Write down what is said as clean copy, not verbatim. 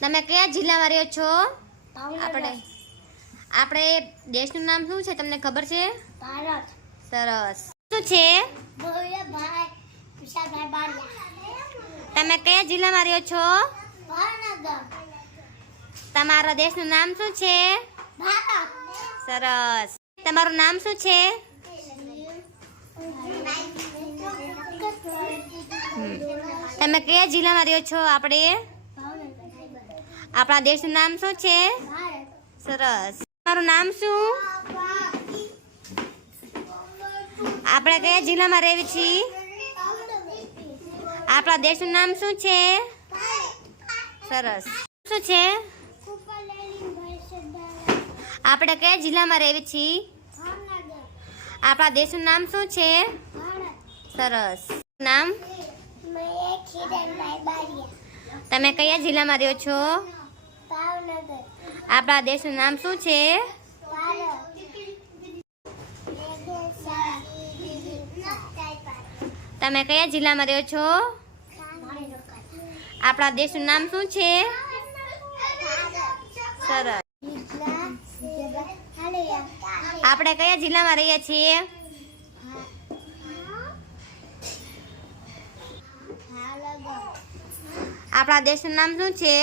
તમે કયા જિલ્લામાં રહ્યો છો? ભાવનગર. આપણે દેશનું નામ શું છે તમને ખબર છે? ભારત. સરસ. શું છે? ભવ્યભાઈ વિશાલભાઈ બારિયા. તમે કયા જિલ્લામાં રહ્યો છો? ભાવનગર. તમારા દેશનું નામ શું છે? ભારત. સરસ. તમારું નામ શું છે? તમે કયા જિલ્લામાં રહ્યો છો? આપણા દેશનું નામ શું છે? ભારત. સરસ. તમારું નામ શું? આપણે કયા જિલ્લામાં રહેવી છીએ? આપણા દેશનું નામ શું છે? સરસ. શું છે? આપણે કયા જિલ્લામાં રહેવી છીએ? આપણા દેશનું નામ શું છે? સરસ. નામ? તમે કયા જિલ્લામાં રહ્યો છો? ભાવનગર. આપણા દેશનું નામ શું છે? તમે કયા જિલ્લામાં રહ્યો છો? આપણા દેશનું નામ શું છે? સરસ. આપણે કયા જિલ્લામાં રહીએ છીએ? આપણા દેશનું નામ શું છે?